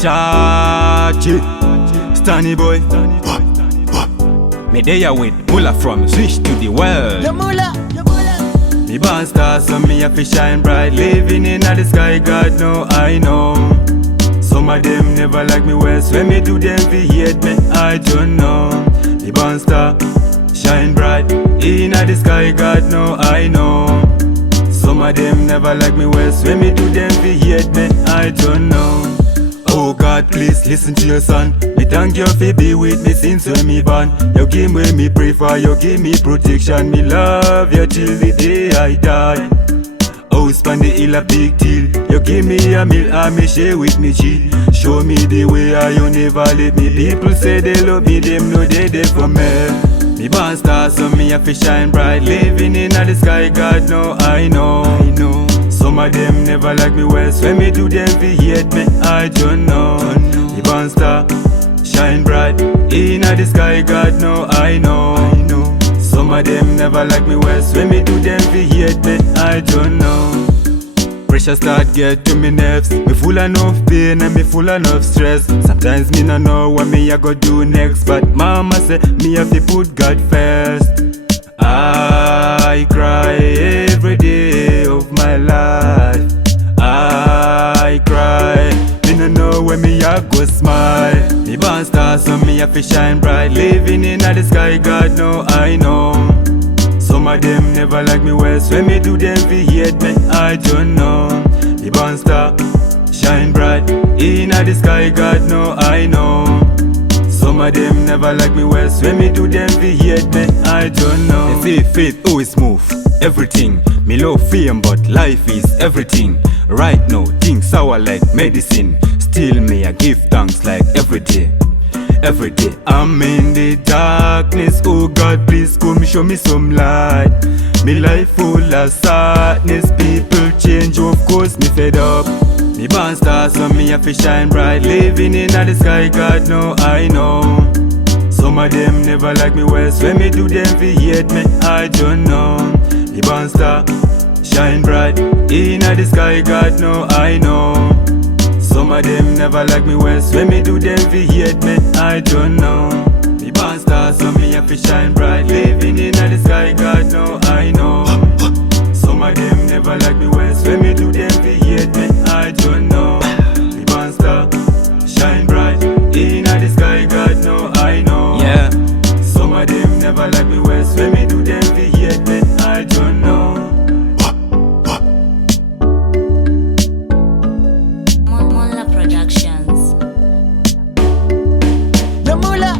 Charge it, Starny boy. Me there with Mula from Swish to the world. Your Mula. Me born star, so me have to shine bright. Living in the sky, God know I know. Some of them never like me west. When me do them, we hate me, I don't know. Me born star, shine bright. In the sky, God know I know. Some of them never like me west. When me do them, we hate me, I don't know. Oh God, please listen to your son. Me thank you for be with me since when me born. You give me pray for, you give me protection. Me love you till the day I die. Oh, span the hill a big deal. You give me a meal and me share with me chill. Show me the way you never let me. People say they love me, them know they there for me. Me born star, so me have to shine bright. Living in the sky, God know I know. Some of them never like me west. When me do them, we hate me, I don't know. Me born star, shine bright. In the sky, God know I know. Some of them never like me west. When me do them, we hate me, I don't know. Pressure start get to me nerves. Me full enough pain and me full enough stress. Sometimes me no know what me I go do next, but mama say me have to put God first. I cry every day of my life. I cry. Me no know when me I go smile. Me born star, so me have to shine bright. Living in the sky, God know I know. Some of them never like me west. When me do them, we hate me, I don't know. Me born star, shine bright. In the sky, God know I know. Some of them never like me west. When me do them, we hate me, I don't know. They say faith always move everything. Me love fame, but life is everything. Right now, things sour like medicine. Still me I give thanks like every day. Every day I'm in the darkness. Oh God, please come show me some light. Me life full of sadness. People change, of course me fed up. Me born star, so me have to shine bright. Living in the sky, God know I know. Some of them never like me west. When me do them, we hate me, I don't know. Me born star, shine bright. In the sky, God know I know. Some of them never like me west. When me do them, we hate me, I don't know. Me born star, so me have to shine bright. Living in the sky, God know I know. Some of them never like me west. When me do them, we hate me, I don't know. Me born star, shine bright. In the sky, God know I know. Yeah. Some of them never like me west. When me do them, we hate me, I don't know. Your Mula.